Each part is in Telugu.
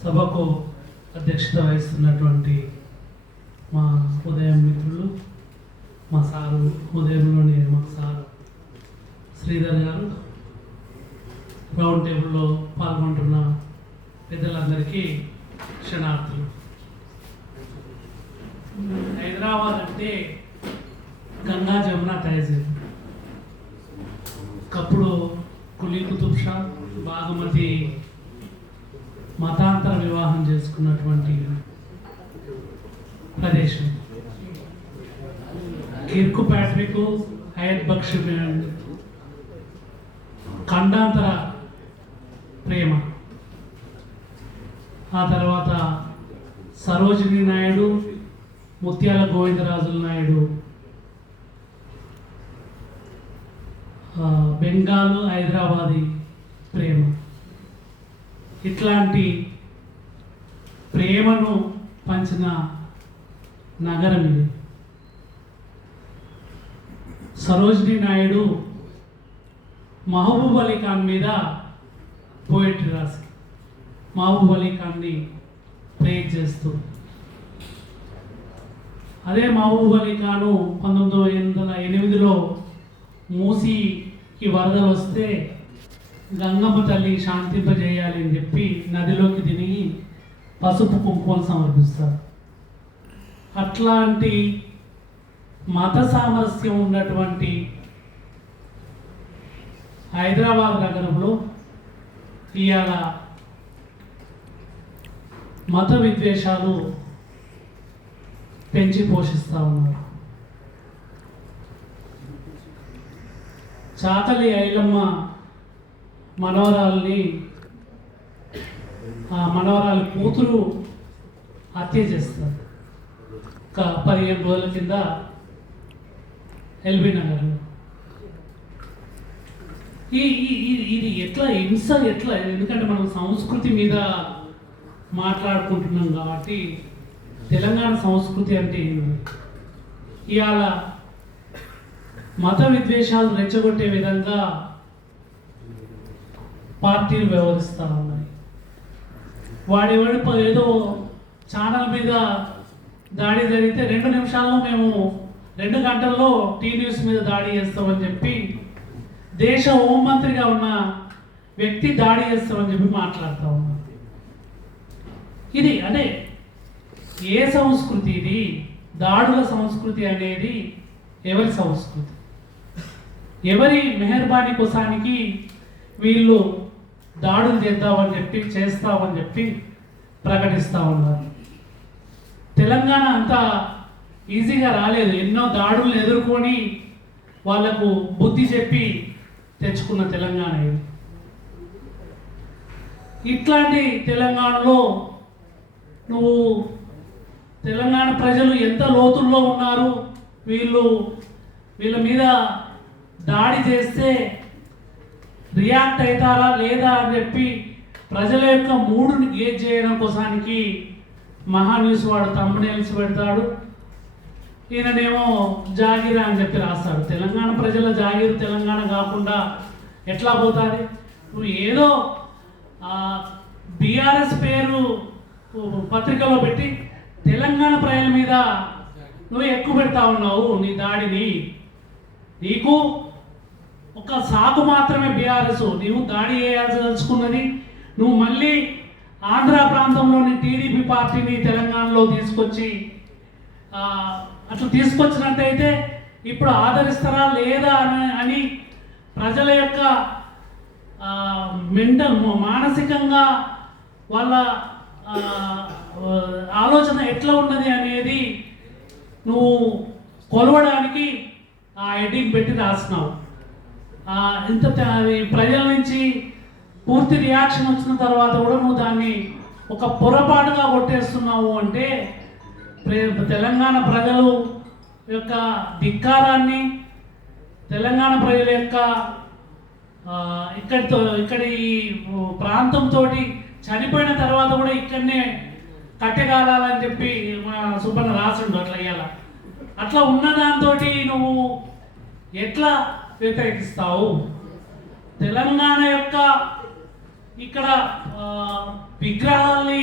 సభకు అధ్యక్షత వహిస్తున్నటువంటి మా ఉదయం మిత్రులు మా సారు ఉదయంలోని మా సారు శ్రీధర్ గారు. రౌండ్ టేబుల్లో పాల్గొంటున్న పెద్దలందరికీ క్షణార్థులు హైదరాబాద్ అంటే గంగా జమున టైజన్ ఒకప్పుడు కులీ కుతుబ్ షా బాగుమతి మతాంతర వివాహం చేసుకున్నటువంటి ప్రదేశం. కిర్కు ప్యాట్రిక్ హయత్ బక్షి ఖండాంతర ప్రేమ. ఆ తర్వాత సరోజిని నాయుడు ముత్యాల గోవిందరాజుల నాయుడు బెంగాల్ హైదరాబాదీ ప్రేమ. ఇట్లాంటి ప్రేమను పంచిన నగరం ఇది. సరోజిని నాయుడు మహబూబ్ అలీ ఖాన్ మీద పోయిటరీ రాసి మహబూబ్ అలీ ఖాన్ని ప్రేయర్ చేస్తూ. అదే మహబూబ్ అలీ ఖాను పంతొమ్మిది వందల ఎనిమిదిలో మూసీకి వరదలు వస్తే గంగమ్మ తల్లి శాంతింపజేయాలి అని చెప్పి నదిలోకి దిగి పసుపు కుంకుమలు సమర్పిస్తారు. అట్లాంటి మత సామరస్యం ఉన్నటువంటి హైదరాబాద్ నగరంలో ఇవాళ మత విద్వేషాలు పెంచి పోషిస్తూ ఉన్నారు. చాతలి ఐలమ్మ మనవరాల్ని ఆ మనవరాలి కూతురు హత్య చేస్తారు. ఒక పదిహేను రోజుల కింద ఎల్బీ నగర్ ఈ ఇది ఎట్లా హింస ఎట్లా? ఎందుకంటే మనం సంస్కృతి మీద మాట్లాడుకుంటున్నాం కాబట్టి తెలంగాణ సంస్కృతి అంటే ఇవాళ మత విద్వేషాలు రెచ్చగొట్టే విధంగా పార్టీలు వ్యవహరిస్తూ ఉన్నాయి. వాడేవాడు ఏదో ఛానల్ మీద దాడి జరిగితే రెండు నిమిషాల్లో మేము రెండు గంటల్లో టీ న్యూస్ మీద దాడి చేస్తామని చెప్పి దేశ హోంమంత్రిగా ఉన్న వ్యక్తి దాడి చేస్తామని చెప్పి మాట్లాడుతూ ఉన్నారు ఇది అదే ఏ సంస్కృతి ఇది? దాడుల సంస్కృతి అనేది ఎవరి సంస్కృతి? ఎవరి మెహర్బానీ కోసానికి వీళ్ళు దాడులు చేద్దామని చెప్పి చేస్తామని చెప్పి ప్రకటిస్తూ ఉన్నారు. తెలంగాణ అంత ఈజీగా రాలేదు. ఎన్నో దాడులను ఎదుర్కొని వాళ్ళకు బుద్ధి చెప్పి తెచ్చుకున్న తెలంగాణ ఇది. ఇట్లాంటి తెలంగాణలో నువ్వు తెలంగాణ ప్రజలు ఎంత లోతుల్లో ఉన్నారు? వీళ్ళు వీళ్ళ మీద దాడి చేస్తే రియాక్ట్ అవుతారా లేదా అని చెప్పి ప్రజల యొక్క మూడుని గేజ్ చేయడం కోసానికి మహా న్యూస్ వాడు తమ్ముడేల్స్ పెడతాడు. ఈయననేమో జాగిరా అని చెప్పి రాస్తాడు. తెలంగాణ ప్రజల జాగిరు తెలంగాణ కాకుండా ఎట్లా పోతుంది? నువ్వు ఏదో బీఆర్ఎస్ పేరు పత్రికలో పెట్టి తెలంగాణ ప్రజల మీద నువ్వు ఎక్కువ పెడతా ఉన్నావు నీ దాడిని. నీకు ఒక సాకు మాత్రమే బీఆర్ఎస్. నువ్వు దాడి చేయాల్సి తలుచుకున్నది నువ్వు మళ్ళీ ఆంధ్ర ప్రాంతంలోని టీడీపీ పార్టీని తెలంగాణలో తీసుకొచ్చి అట్లు అట్లా తీసుకొచ్చినట్టయితే ఇప్పుడు ఆదరిస్తారా లేదా అని అని ప్రజల యొక్క మెంటల్ మానసికంగా వాళ్ళ ఆలోచన ఎట్లా ఉన్నది అనేది నువ్వు కొలవడానికి ఆ ఎడింగ్ పెట్టి రాసినావు ఇంత ప్రజల నుంచి పూర్తి రియాక్షన్ వచ్చిన తర్వాత కూడా నువ్వు దాన్ని ఒక పొరపాటుగా కొట్టేస్తున్నావు అంటే ప్రే- తెలంగాణ ప్రజలు యొక్క ధిక్కారాన్ని తెలంగాణ ప్రజల యొక్క ఇక్కడితో ఇక్కడితో ఇక్కడి ప్రాంతంతో చనిపోయిన తర్వాత కూడా ఇక్కడనే కట్టెగాలని చెప్పి మన సుబ్బన్న రాసిండు అట్లా ఇయ్యాల. అట్లా ఉన్న దాంతో నువ్వు ఎట్లా వ్యతిరేకిస్తావు తెలంగాణ యొక్క ఇక్కడ విగ్రహాల్ని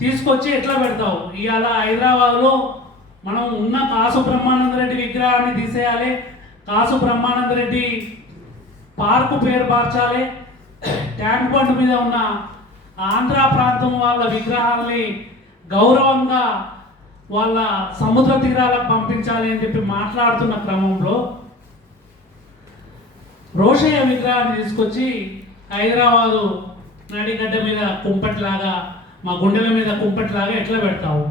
తీసుకొచ్చి ఎట్లా పెడతావు? ఇవాళ హైదరాబాద్లో మనం ఉన్న కాసు బ్రహ్మానంద రెడ్డి విగ్రహాన్ని తీసేయాలి. కాసు బ్రహ్మానంద రెడ్డి పార్కు పేరు మార్చాలి. ట్యాంక్ బండ్ మీద ఉన్న ఆంధ్ర ప్రాంతం వాళ్ళ విగ్రహాల్ని గౌరవంగా వాళ్ళ సముద్ర తీరాలకు పంపించాలి అని చెప్పి మాట్లాడుతున్న క్రమంలో రోషయ్య విగ్రహాన్ని తీసుకొచ్చి హైదరాబాదు నడిగడ్డ మీద కుంపట్లాగా మా గుండెల మీద కుంపట్లాగా ఎట్లా పెడతావు?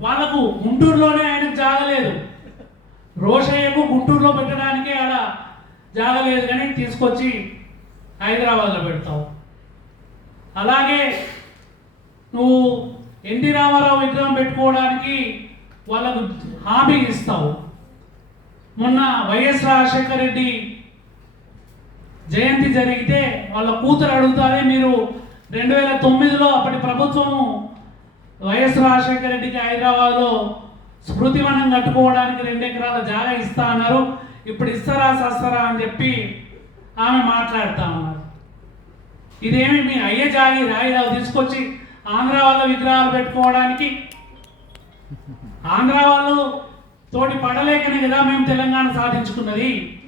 వాళ్ళకు గుంటూరులోనే ఆయనకు జాగలేదు. రోషయ్యకు గుంటూరులో పెట్టడానికే ఆడ జాగలేదు కానీ తీసుకొచ్చి హైదరాబాద్లో పెడతావు. అలాగే నువ్వు ఎన్టీ రామారావు విగ్రహం పెట్టుకోవడానికి వాళ్ళకు హామీ ఇస్తావు. మొన్న వైఎస్ రాజశేఖర రెడ్డి జయంతి జరిగితే వాళ్ళ కూతురు అడుగుతారే మీరు రెండు వేల తొమ్మిదిలో అప్పటి ప్రభుత్వము వైఎస్ రాజశేఖర రెడ్డికి హైదరాబాద్లో స్మృతివనం కట్టుకోవడానికి రెండు ఎకరాల జాగా ఇస్తా అన్నారు. ఇప్పుడు ఇస్తారా సస్తారా అని చెప్పి ఆమె మాట్లాడుతా ఉన్నారు. ఇదేమి మీ అయ్య జాగి రాయిరావు తీసుకొచ్చి ఆంధ్ర వాళ్ళ విగ్రహాలు పెట్టుకోవడానికి? ఆంధ్ర వాళ్ళు తోటి పడలేకనే కదా మేము తెలంగాణ సాధించుకున్నది.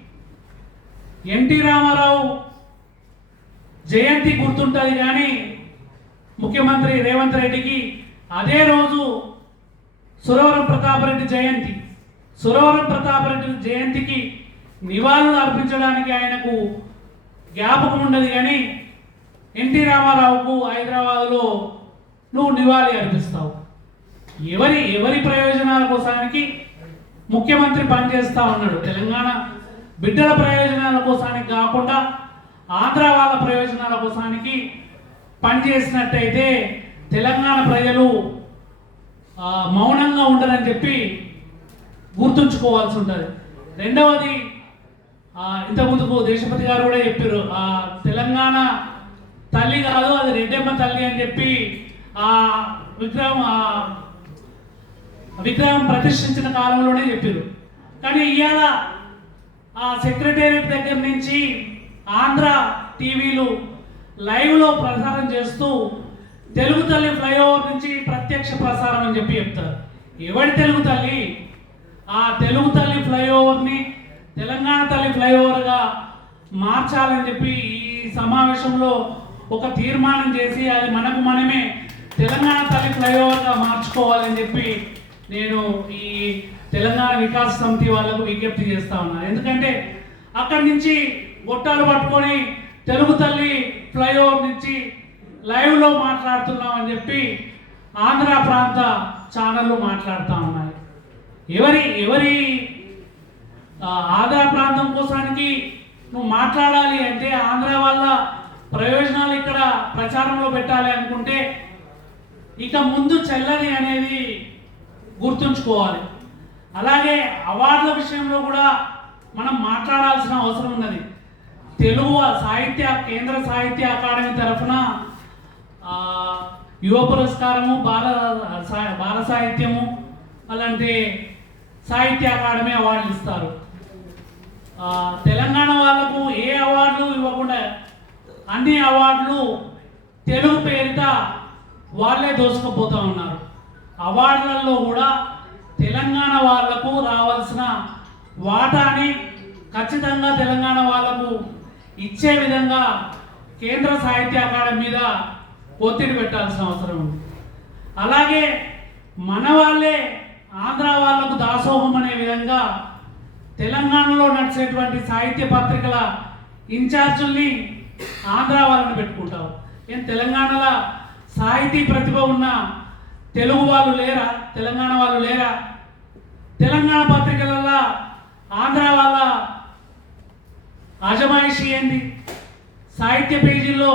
ఎన్టీ రామారావు జయంతి గుర్తుంటుంది కానీ ముఖ్యమంత్రి రేవంత్ రెడ్డికి అదే రోజు సురవరం ప్రతాపరెడ్డి జయంతి. సురవరం ప్రతాపరెడ్డి జయంతికి నివాళులు అర్పించడానికి ఆయనకు జ్ఞాపకం ఉండదు కానీ ఎన్టీ రామారావుకు హైదరాబాదులో నువ్వు నివాళి అర్పిస్తావు. ఎవరి ఎవరి ప్రయోజనాల కోసానికి ముఖ్యమంత్రి పనిచేస్తా ఉన్నాడు. తెలంగాణ బిడ్డల ప్రయోజనాల కోసానికి కాకుండా ఆంధ్ర వాళ్ళ ప్రయోజనాల కోసానికి పనిచేసినట్టయితే తెలంగాణ ప్రజలు మౌనంగా ఉండరని చెప్పి గుర్తుంచుకోవాల్సి ఉంటుంది. రెండవది ఇంతకుముందుకు దేశపతి గారు కూడా చెప్పారు ఆ, తెలంగాణ తల్లి కాదు అది రెడ్డమ్మ తల్లి అని చెప్పి ఆ విగ్రహం విగ్రహం ప్రతిష్ఠించిన కాలంలోనే చెప్పారు. కానీ ఇవాళ ఆ సెక్రటేరియట్ దగ్గర నుంచి ఆంధ్ర టీవీలు లైవ్లో ప్రసారం చేస్తూ తెలుగు తల్లి ఫ్లైఓవర్ నుంచి ప్రత్యక్ష ప్రసారం అని చెప్పి చెప్తారు. ఎవడి తెలుగు తల్లి? ఆ తెలుగు తల్లి ఫ్లైఓవర్ని తెలంగాణ తల్లి ఫ్లైఓవర్గా మార్చాలని చెప్పి ఈ సమావేశంలో ఒక తీర్మానం చేసి అది మనకు మనమే తెలంగాణ తల్లి ఫ్లైఓవర్గా మార్చుకోవాలని చెప్పి నేను ఈ తెలంగాణ వికాస్ సమితి వాళ్ళకు విజ్ఞప్తి చేస్తా ఉన్నా. ఎందుకంటే అక్కడి నుంచి గొట్టాలు పట్టుకొని తెలుగు తల్లి ఫ్లైఓవర్ నుంచి లైవ్లో మాట్లాడుతున్నాం అని చెప్పి ఆంధ్ర ప్రాంత ఛానళ్ళు మాట్లాడుతూ ఉన్నాయి ఎవరి ఎవరి ఆంధ్ర ప్రాంతం కోసానికి నువ్వు మాట్లాడాలి అంటే ఆంధ్ర వాళ్ళ ప్రయోజనాలు ఇక్కడ ప్రచారంలో పెట్టాలి అనుకుంటే ఇక ముందు చెల్లని అనేది గుర్తుంచుకోవాలి. అలాగే అవార్డుల విషయంలో కూడా మనం మాట్లాడాల్సిన అవసరం ఉన్నది. తెలుగు సాహిత్య కేంద్ర సాహిత్య అకాడమీ తరఫున యువ పురస్కారము బాల బాల సాహిత్యము అలాంటి సాహిత్య అకాడమీ అవార్డులు ఇస్తారు. తెలంగాణ వాళ్ళకు ఏ అవార్డులు ఇవ్వకుండా అన్ని అవార్డులు తెలుగు పేరిట వాళ్ళే దోసుకుపోతూ ఉన్నారు. అవార్డులలో కూడా తెలంగాణ వాళ్ళకు రావాల్సిన వాటాని ఖచ్చితంగా తెలంగాణ వాళ్ళకు ఇచ్చే విధంగా కేంద్ర సాహిత్య అకాడమీ మీద ఒత్తిడి పెట్టాల్సిన అవసరం ఉంది. అలాగే మన వాళ్ళే ఆంధ్ర వాళ్ళకు దాసోహం అనే విధంగా తెలంగాణలో నడిచేటువంటి సాహిత్య పత్రికల ఇన్ఛార్జుల్ని ఆంధ్ర వాళ్ళని పెట్టుకుంటావు ఏం తెలంగాణలో సాహితీ ప్రతిభ ఉన్న తెలుగు వాళ్ళు లేరా? తెలంగాణ వాళ్ళు లేరా? తెలంగాణ పత్రికలలో ఆంధ్ర వాళ్ళ అజమాయిషి ఏంది? సాహిత్య పేజీల్లో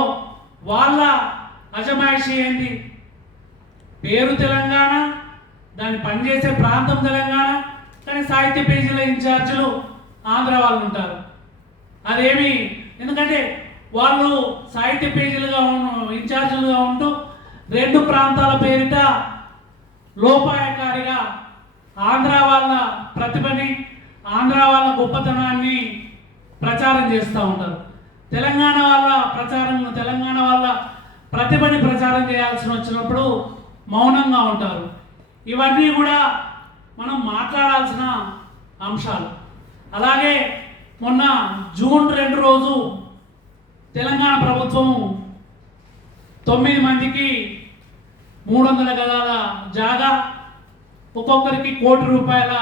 వాళ్ళ అజమాయిషి ఏంది? పేరు తెలంగాణ దాన్ని పనిచేసే ప్రాంతం తెలంగాణ కానీ సాహిత్య పేజీల ఇన్ఛార్జీలు ఆంధ్ర వాళ్ళు ఉంటారు. అదేమి? ఎందుకంటే వాళ్ళు సాహిత్య పేజీలుగా ఉన్న ఇన్ఛార్జీలుగా ఉంటూ రెండు ప్రాంతాల పేరిట లోపాయకారిగా ఆంధ్ర వాళ్ళ ప్రతిభని ఆంధ్ర వాళ్ళ గొప్పతనాన్ని ప్రచారం చేస్తూ ఉంటారు. తెలంగాణ వాళ్ళ ప్రచారం తెలంగాణ వాళ్ళ ప్రతిభని ప్రచారం చేయాల్సి వచ్చినప్పుడు మౌనంగా ఉంటారు. ఇవన్నీ కూడా మనం మాట్లాడాల్సిన అంశాలు. అలాగే మొన్న జూన్ రెండు రోజు తెలంగాణ ప్రభుత్వం తొమ్మిది మందికి మూడు వందల గదాల జాగా ఒక్కొక్కరికి కోటి రూపాయల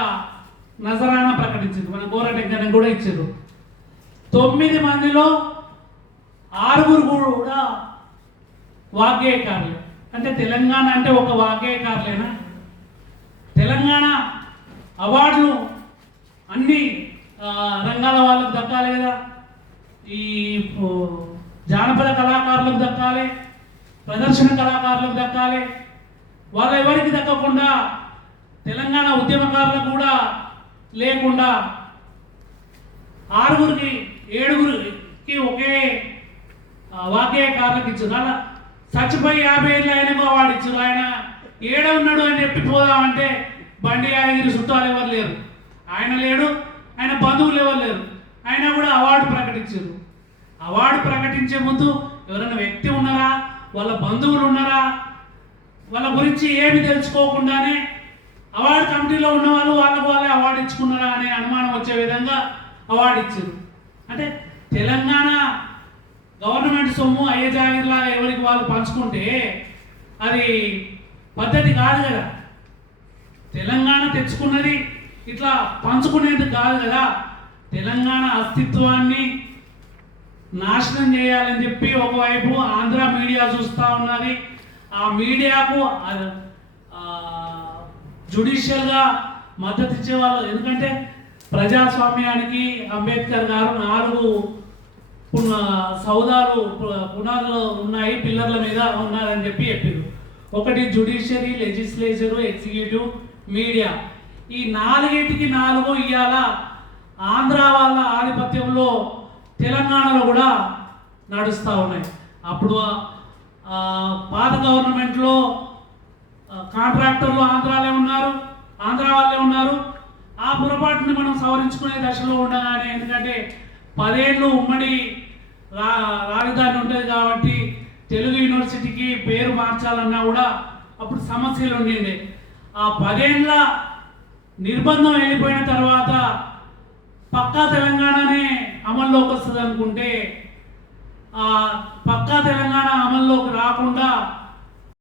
నజరానా ప్రకటించింది. మన గోరటెంకన కూడా ఇచ్చారు తొమ్మిది మందిలో ఆరుగురు కూడా వాగ్గేయకారులు. అంటే తెలంగాణ అంటే ఒక వాగ్గేయకారులేనా? తెలంగాణ అవార్డులు అన్ని రంగాల వాళ్ళకు దక్కాలి కదా. ఈ జానపద కళాకారులకు దక్కాలి ప్రదర్శన కళాకారులకు దక్కాలి. వాళ్ళ ఎవరికి దక్కకుండా తెలంగాణ ఉద్యమకారులకు కూడా లేకుండా ఆరుగురికి ఏడుగురికి ఒకే ఆ, ఇచ్చారు. అలా చచ్చిపోయి యాభై ఏళ్ళు ఆయనకు అవార్డు ఇచ్చారు. ఆయన ఏడ ఉన్నాడు అని చెప్పి పోదామంటే బండి ఆయనగిరి చుట్టాలు ఎవరు లేరు. ఆయన లేడు ఆయన బంధువులు ఎవరు లేరు. ఆయన కూడా అవార్డు ప్రకటించారు. అవార్డు ప్రకటించే ముందు ఎవరైనా వ్యక్తి ఉన్నారా? వాళ్ళ బంధువులు ఉన్నారా? వాళ్ళ గురించి ఏమి తెలుసుకోకుండానే అవార్డు కమిటీలో ఉన్న వాళ్ళు వాళ్ళకు వాళ్ళే అవార్డు ఇచ్చుకున్నారా అనే అనుమానం వచ్చే విధంగా అవార్డు ఇచ్చారు. అంటే తెలంగాణ గవర్నమెంట్ సొమ్ము అయ్యే జాగిర్లాగా ఎవరికి వాళ్ళు పంచుకుంటే అది పద్ధతి కాదు కదా. తెలంగాణ తెచ్చుకున్నది ఇట్లా పంచుకునేది కాదు కదా. తెలంగాణ అస్తిత్వాన్ని నాశనం చేయాలని చెప్పి ఒకవైపు ఆంధ్ర మీడియా చూస్తూ ఉన్నది. ఆ మీడియాకు జుడిషియల్గా మద్దతు ఇచ్చేవాళ్ళు. ఎందుకంటే ప్రజాస్వామ్యానికి అంబేద్కర్ గారు నాలుగు సౌదాలు పునాదులు ఉన్నాయి పిల్లర్ల మీద ఉన్నారని చెప్పి చెప్పారు ఒకటి జుడిషియరీ లెజిస్లేచరు ఎగ్జిక్యూటివ్ మీడియా. ఈ నాలుగిటికి నాలుగు ఇవాళ ఆంధ్ర వాళ్ళ ఆధిపత్యంలో తెలంగాణలో కూడా నడుస్తూ ఉన్నాయి. అప్పుడు పాత గవర్నమెంట్లో కాంట్రాక్టర్లు ఆంధ్రాలే ఉన్నారు ఆంధ్ర వాళ్ళే ఉన్నారు. ఆ పొరపాటుని మనం సవరించుకునే దశలో ఉండగానే ఎందుకంటే పదేళ్ళు ఉమ్మడి రా రాజధాని ఉంటుంది కాబట్టి తెలుగు యూనివర్సిటీకి పేరు మార్చాలన్నా కూడా అప్పుడు సమస్యలు ఉండింది ఆ పదేళ్ళ నిర్బంధం వెళ్ళిపోయిన తర్వాత పక్కా తెలంగాణనే అమల్లోకి వస్తుంది అనుకుంటే ఆ పక్కా తెలంగాణ అమల్లోకి రాకుండా